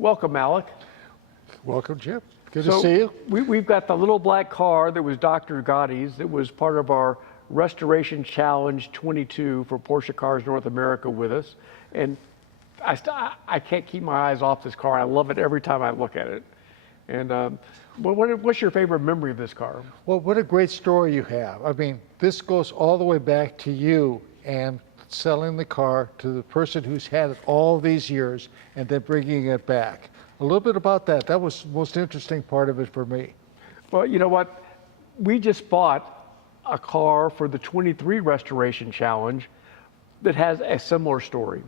Welcome, Alec. Welcome, Jim. Good to see you. We've got the little black car that was Dr. Gotti's that was part of our Restoration Challenge 22 for Porsche Cars North America with us. And I can't keep my eyes off this car. I love it every time I look at it. And what's your favorite memory of this car? Well, what a great story you have. I mean, this goes all the way back to you and selling the car to the person who's had it all these years and then bringing it back. A little bit about that. That was the most interesting part of it for me. Well, you know what? We just bought a car for the 23 Restoration Challenge that has a similar story.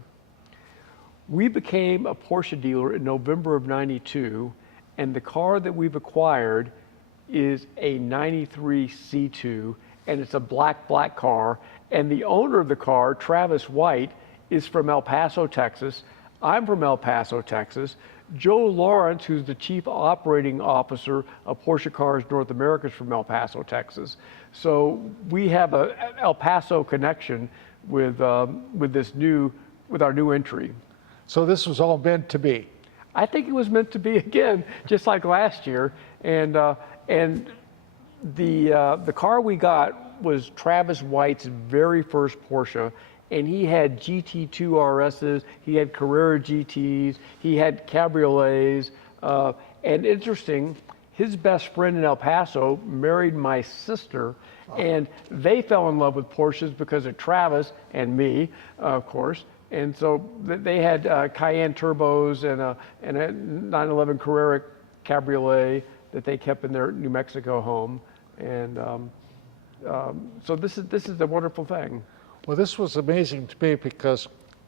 We became a Porsche dealer in November of '92, and the car that we've acquired is a '93 C2, and it's a black car. And the owner of the car, Travis White, is from El Paso, Texas. I'm from El Paso, Texas. Joe Lawrence, who's the chief operating officer of Porsche Cars North America, is from El Paso, Texas. So we have a El Paso connection with our new entry. So this was all meant to be. I think it was meant to be again, just like last year. And the car we got was Travis White's very first Porsche. And he had GT2 RSs, he had Carrera GTs, he had cabriolets. And interesting, his best friend in El Paso married my sister, and they fell in love with Porsches because of Travis and me, of course. And so they had Cayenne turbos and a 911 Carrera cabriolet that they kept in their New Mexico home. And so this is a wonderful thing. Well, this was amazing to me because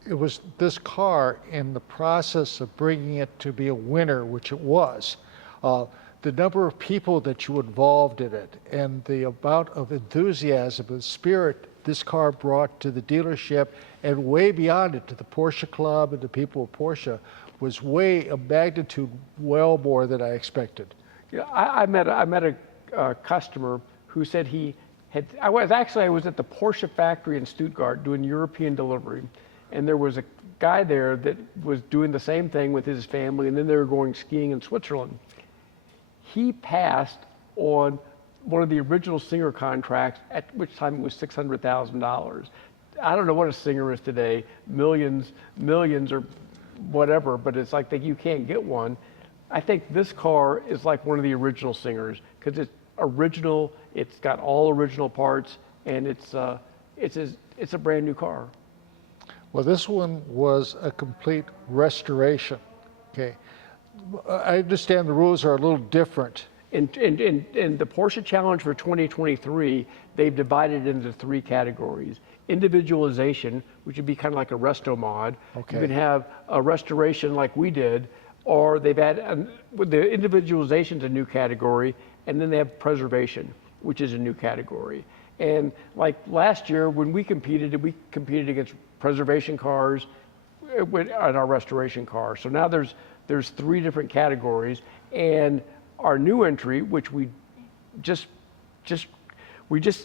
it was this car in the process of bringing it to be a winner, which it was. The number of people that you involved in it and the amount of enthusiasm and spirit this car brought to the dealership and way beyond it to the Porsche Club and the people of Porsche was way a magnitude well more than I expected. Yeah, I met a customer who said I was at the Porsche factory in Stuttgart doing European delivery, and there was a guy there that was doing the same thing with his family, and then they were going skiing in Switzerland. He passed on one of the original Singer contracts, at which time it was $600,000. I don't know what a Singer is today, millions or whatever, but it's like that you can't get one. I think this car is like one of the original Singers because it's original, it's got all original parts, and it's a brand new car. Well, this one was a complete restoration. Okay, I understand the rules are a little different. In the Porsche Challenge for 2023, they've divided it into 3 categories. Individualization, which would be kind of like a resto mod. Okay. You can have a restoration like we did, or they've added the individualization is a new category, and then they have preservation, which is a new category. And like last year when we competed against preservation cars and our restoration cars. So now there's 3 different categories, and our new entry, which we just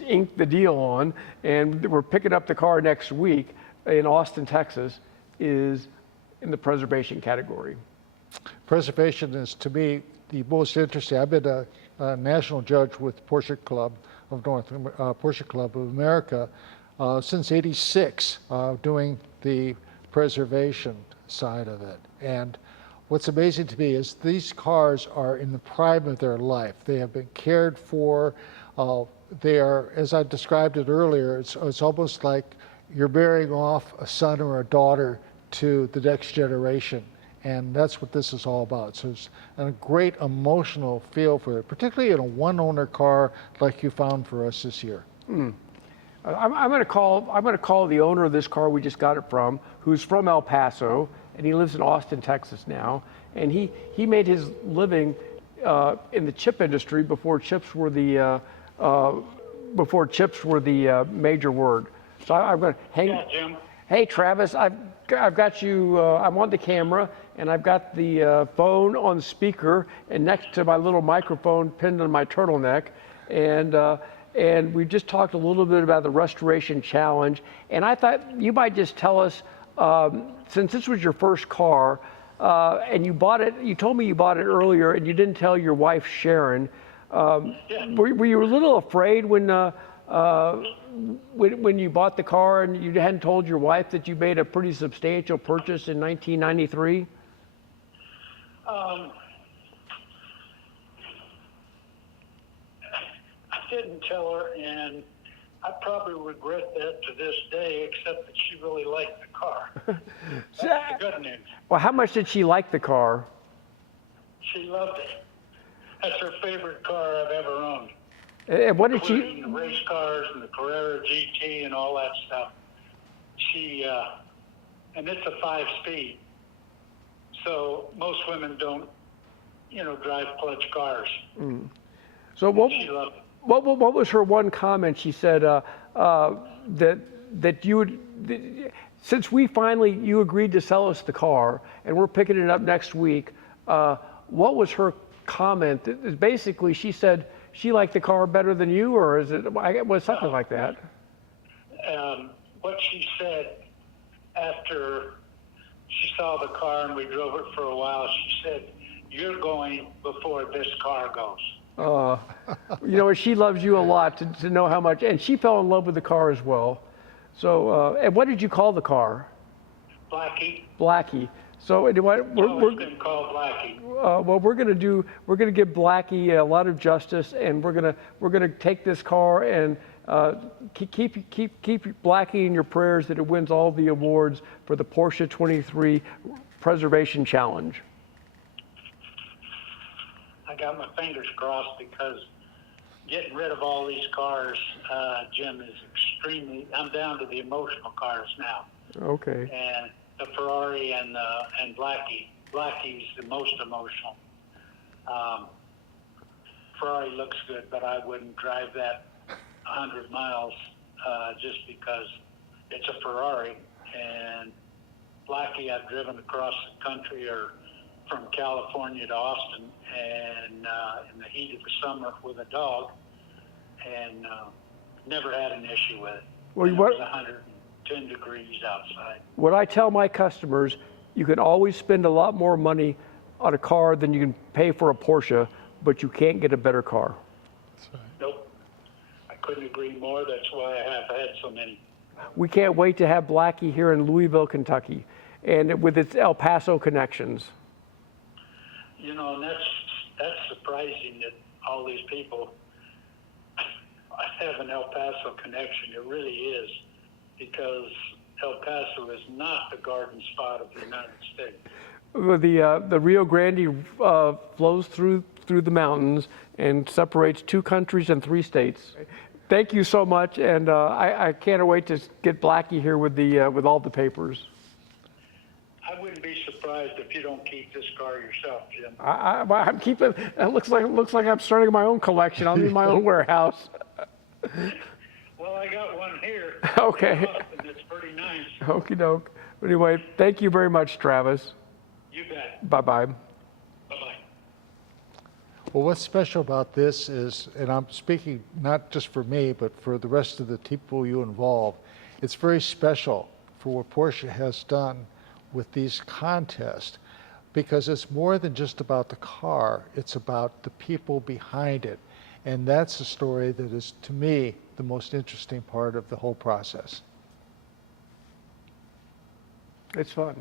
inked the deal on, and we're picking up the car next week in Austin, Texas, is in the preservation category. Preservation is, to me, the most interesting. I've been a national judge with Porsche Club of America since '86, doing the preservation side of it. And what's amazing to me is these cars are in the prime of their life. They have been cared for. They are, as I described it earlier, it's almost like you're marrying off a son or a daughter to the next generation. And that's what this is all about. So it's a great emotional feel for it, particularly in a one-owner car like you found for us this year. I'm going to call the owner of this car we just got it from, who's from El Paso, and he lives in Austin, Texas now. And he made his living in the chip industry before chips were the major word. So I'm going to hang. Yeah, Jim. Hey, Travis, I've got you. I'm on the camera, and I've got the phone on speaker, and next to my little microphone pinned on my turtleneck, and we just talked a little bit about the Restoration Challenge, and I thought you might just tell us, since this was your first car, and you bought it. You told me you bought it earlier, and you didn't tell your wife Sharon. Yeah. Were you a little afraid when you bought the car and you hadn't told your wife that you made a pretty substantial purchase in 1993? I didn't tell her, and I probably regret that to this day, except that she really liked the car. That's the good news. Well, how much did she like the car? She loved it. That's her favorite car I've ever owned. And what did Including she? the race cars and the Carrera GT and all that stuff. She, and it's a 5-speed. So most women don't, drive clutch cars. So what? She loved it. What was her one comment? She said that you would, since you agreed to sell us the car and we're picking it up next week. What was her comment? Basically, she said she liked the car better than you, or was something like that? What she said after she saw the car and we drove it for a while, she said, "You're going before this car goes." She loves you a lot to know how much, and she fell in love with the car as well. So, and what did you call the car? Blackie. Blackie. So, we're been called Blackie. well, we're gonna give Blackie a lot of justice, and we're gonna take this car and keep Blackie in your prayers that it wins all the awards for the Porsche 23 Preservation Challenge. I got my fingers crossed because getting rid of all these cars, Jim, is extremely. I'm down to the emotional cars now. Okay. And the Ferrari and Blackie. Blackie's the most emotional. Ferrari looks good, but I wouldn't drive that 100 miles just because it's a Ferrari. And Blackie, I've driven across the country or from California to Austin, and in the heat of the summer with a dog, and never had an issue with it. Well, It was 110 degrees outside. What I tell my customers, you can always spend a lot more money on a car than you can pay for a Porsche, but you can't get a better car. Nope. I couldn't agree more. That's why I have had so many. We can't wait to have Blackie here in Louisville, Kentucky, and with its El Paso connections. And that's surprising that all these people have an El Paso connection. It really is, because El Paso is not the garden spot of the United States. The Rio Grande flows through the mountains and separates 2 countries and 3 states. Thank you so much, and I can't wait to get Blackie here with all the papers. I wouldn't be surprised if you don't keep this car yourself, Jim. I'm keeping. It looks like I'm starting my own collection. I'll need my own warehouse. Well, I got one here. Okay. And it's pretty nice. Okie doke. Anyway, thank you very much, Travis. You bet. Bye-bye. Bye-bye. Well, what's special about this is, and I'm speaking not just for me, but for the rest of the people you involve, it's very special for what Porsche has done with these contests, because it's more than just about the car, it's about the people behind it. And that's the story that is, to me, the most interesting part of the whole process. It's fun.